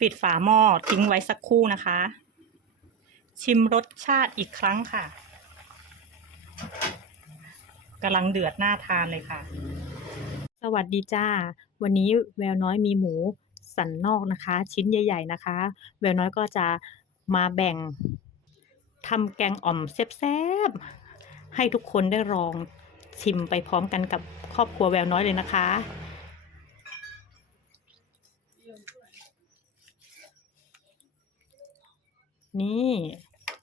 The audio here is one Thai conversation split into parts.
ปิดฝาหม้อทิ้งไว้สักครู่นะคะ ชิมรสชาติอีกครั้งค่ะกำลังเดือดน่าทานเลยค่ะ สวัสดีจ้า วันนี้แววน้อยมีหมูสันนอกนะคะ ชิ้นใหญ่ ๆ นะคะ แววน้อยก็จะมาแบ่งทำแกงอ่อมแซ่บๆให้ทุกคนได้ลองชิมไปพร้อมกันกับครอบครัวแววน้อยเลยนะคะ นี่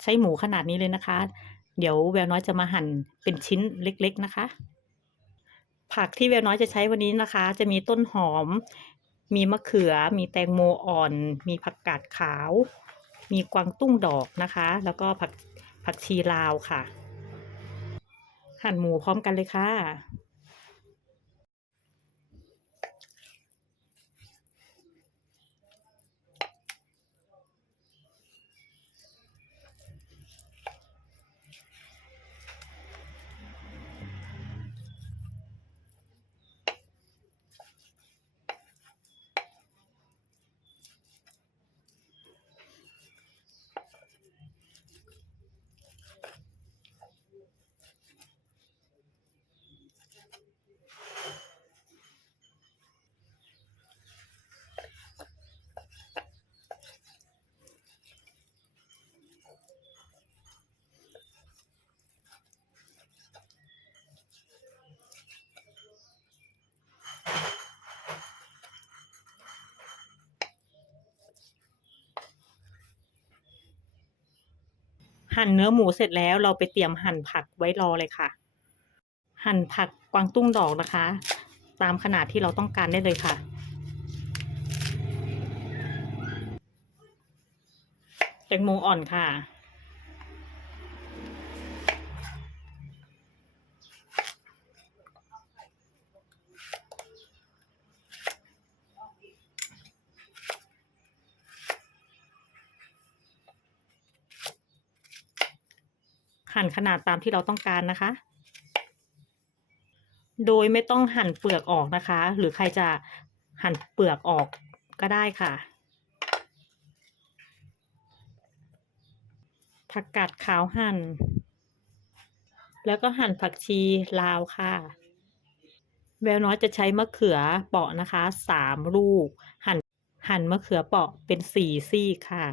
ใช้หมูขนาดนี้เลยนะคะ เดี๋ยวแววน้อยจะมาหั่นเป็นชิ้นเล็ก ๆนะคะ ผักที่แววน้อยจะใช้วันนี้นะคะ จะมีต้นหอม มีมะเขือ มีแตงโมอ่อน มีผักกาดขาว มีกวางตุ้งดอกนะคะ แล้วก็ผักผักชีลาวค่ะ หั่นหมูพร้อมกันเลยค่ะ หั่นเนื้อหมูเสร็จแล้วเราไปเตรียมหั่นผักไว้รอเลยค่ะ หั่นผักกวางตุ้งดอกนะคะ ตามขนาดที่เราต้องการได้เลยค่ะ แตงโมอ่อนค่ะ หั่นขนาดตามที่เราต้องการนะคะ โดยไม่ต้องหั่นเปลือกออกนะคะ หรือใครจะหั่นเปลือกออกก็ได้ค่ะผักกาดขาวหั่น แล้วก็หั่นผักชีลาวค่ะ แววน้อยจะใช้มะเขือเปาะนะคะสามลูก หั่นหั่นมะเขือเปาะเป็นสี่ซี่ค่ะ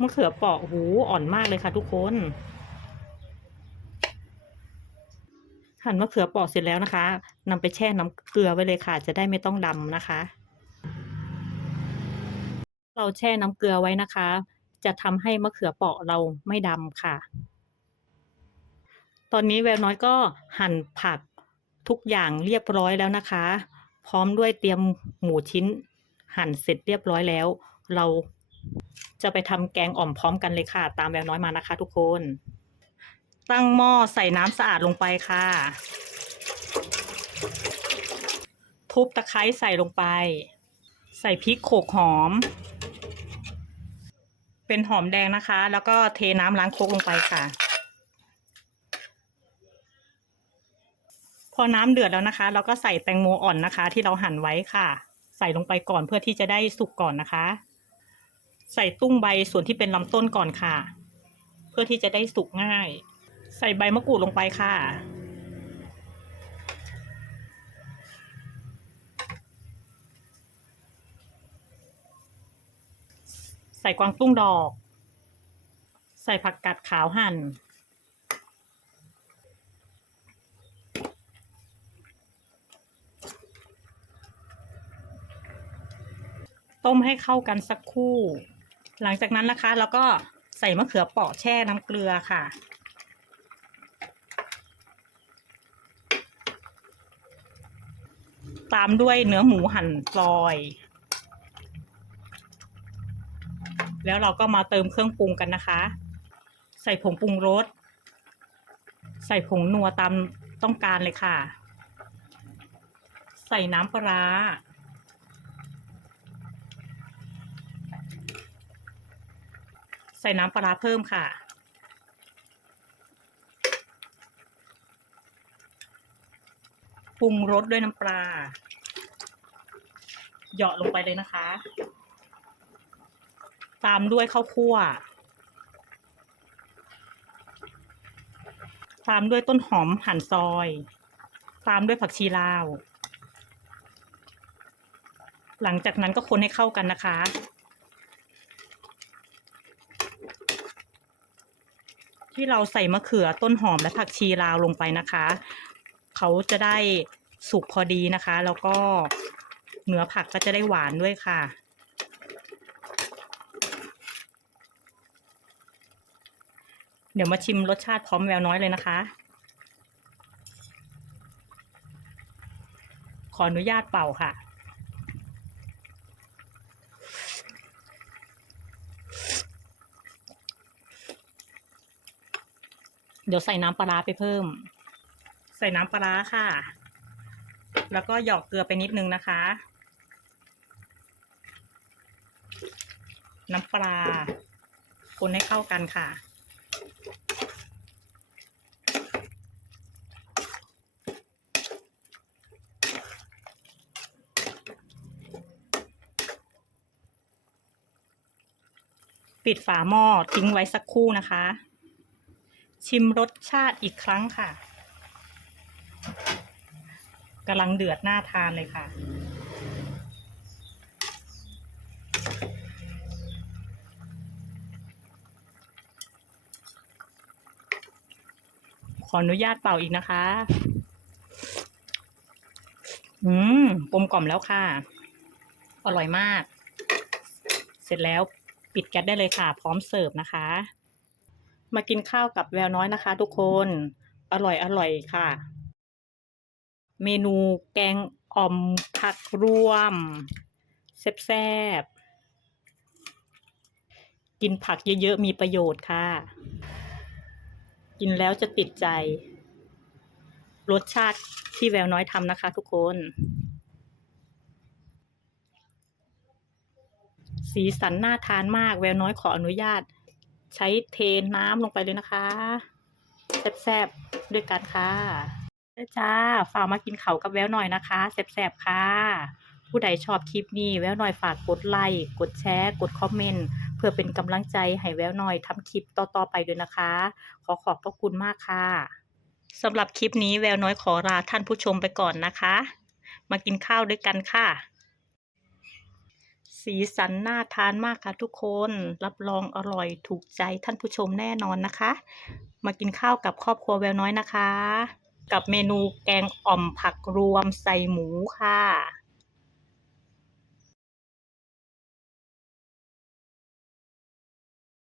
มะเขือเปราะหูอ่อนมากเลยค่ะทุกคน หั่นมะเขือเปราะเสร็จแล้วนะคะนำไปแช่น้ำเกลือไว้เลยค่ะ จะได้ไม่ต้องดำนะคะ เราแช่น้ำเกลือไว้นะคะ จะทำให้มะเขือเปราะเราไม่ดำค่ะ ตอนนี้แววน้อยก็หั่นผักทุกอย่างเรียบร้อยแล้วนะคะ พร้อมด้วยเตรียมหมูชิ้น หั่นเสร็จเรียบร้อยแล้ว เรา จะไปทำแกงอ่อมพร้อมกันเลยค่ะ ตามแววน้อยมานะคะ ทุกคน ตั้งหม้อใส่น้ำสะอาดลงไปค่ะ ทุบตะไคร้ใส่ลงไป ใส่พริกโขกหอม เป็นหอมแดงนะคะ แล้วก็เทน้ำล้างโคกลงไปค่ะ พอน้ำเดือดแล้วนะคะ เราก็ใส่แตงโมอ่อนนะคะ ที่เราหั่นไว้ค่ะ ใส่ลงไปก่อนเพื่อที่จะได้สุกก่อนนะคะ ใส่ตุ้งใบส่วนที่เป็นลำต้นก่อนค่ะ เพื่อที่จะได้สุกง่าย ใส่ใบมะกรูดลงไปค่ะ ใส่กวางตุ้งดอก ใส่ผักกาดขาวหั่นต้มให้เข้ากันสักครู่ หลังจากนั้นนะคะเราก็ใส่มะเขือเปราะแช่น้ำเกลือค่ะ ตามด้วยเนื้อหมูหั่นซอย แล้วเราก็มาเติมเครื่องปรุงกันนะคะ ใส่ผงปรุงรส ใส่ผงนัวตามต้องการเลยค่ะ ใส่น้ำปลาร้า ใส่น้ำปลาเพิ่มค่ะ ปรุงรสด้วยน้ำปลา เหยาะลงไปเลยนะคะ ตามด้วยข้าวคั่ว ตามด้วยต้นหอมหั่นซอย ตามด้วยผักชีลาว หลังจากนั้นก็คนให้เข้ากันนะคะ ที่เราใส่มะเขือต้นหอมและผักชีลาวลงไปนะคะ เขาจะได้สุกพอดีนะคะ แล้วก็เนื้อผักก็จะได้หวานด้วยค่ะ เดี๋ยวมาชิมรสชาติพร้อมแววน้อยเลยนะคะ ขออนุญาตเป่าค่ะ เดี๋ยวใส่น้ำปลาร้าไปเพิ่ม ใส่น้ำปลาร้าค่ะ แล้วก็หยอกเกลือไปนิดนึงนะคะ น้ำปลาคนให้เข้ากันค่ะ ปิดฝาหม้อทิ้งไว้สักครู่นะคะ ชิมรสชาติอีกครั้งค่ะกำลังเดือดน่าทานเลยค่ะ ขออนุญาตเป่าอีกนะคะ อืมกลมกล่อมแล้วค่ะ อร่อยมาก เสร็จแล้วปิดแก๊สได้เลยค่ะ พร้อมเสิร์ฟนะคะ มากินข้าวกับแววน้อยนะคะ ทุกคน อร่อยอร่อยค่ะ เมนูแกงอ่อมผักรวมแซ่บๆกินผักเยอะๆ มีประโยชน์ค่ะ กินแล้วจะติดใจ รสชาติที่แววน้อยทำนะคะ ทุกคน สีสันน่าทานมาก แววน้อยขออนุญาต ใช้เทน้ำลงไปเลยนะคะ แซ่บๆด้วยกันค่ะเด้จ้าฝากมากินเขากับแววหน่อยนะคะแซ่บๆค่ะ ผู้ใดชอบคลิปนี้แววหน่อยฝากกดไลค์กดแชร์ กดคอมเมนต์เพื่อเป็นกำลังใจให้แววหน่อยทำคลิปต่อๆไปด้วยนะคะ ขอขอบพระคุณมากค่ะสำหรับคลิปนี้แววน้อยขอลาท่านผู้ชมไปก่อนนะคะ มากินข้าวด้วยกันค่ะ สีสันน่าทานมากค่ะทุกคน รับรองอร่อยถูกใจท่านผู้ชมแน่นอนนะคะ มากินข้าวกับครอบครัวแววน้อยนะคะ กับเมนูแกงอ่อมผักรวมใส่หมูค่ะ